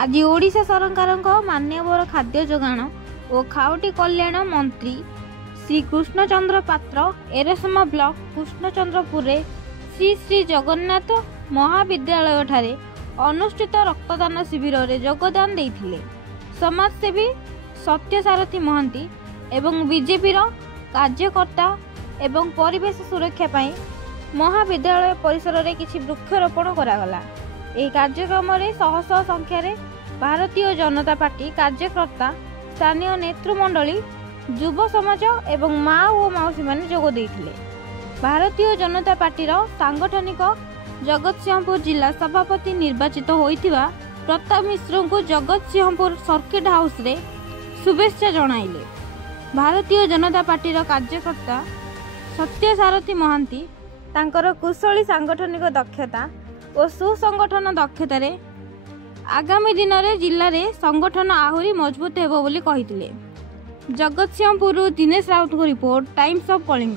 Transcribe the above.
आज ओडिशा सरकार मान्यवर खाद्य जोगाण और खाउटी कल्याण मंत्री श्री कृष्णचंद्र पात्र एरसमा ब्लॉक कृष्णचंद्रपुर श्री श्री जगन्नाथ महाविद्यालय ठारे अनुष्ठित रक्तदान शिविर में योगदान देइथिले। समाजसेवी सत्यसारथी महांती एवं बीजेपी कार्यकर्ता एवं परिवेश सुरक्षा पाई महाविद्यालय परिसर में किसी वृक्षरोपण करागला। यह कार्यक्रम में शह शह संख्यार भारतीय जनता पार्टी कार्यकर्ता स्थानीय नेतृमंडली युव समाज एवं माँ और मौसी मैंने जोग देइथिले। भारतीय जनता पार्टीर सांगठनिक जगतसिंहपुर जिला सभापति निर्वाचित होइतिबा प्रताप मिश्र को जगतसिंहपुर सर्किट हाउस रे शुभेच्छा जणाइले। भारतीय जनता पार्टीर कार्यकर्ता सत्यसारथी महांती तांकर कुशली सांगठनिक दक्षता और सुसंगठन दक्षतार आगामी दिन में जिले में संगठन आहरी मजबूत हेबो बोली कहिथिले। जगतसिंहपुर दिनेश राउत को रिपोर्ट, टाइम्स ऑफ कलिंग।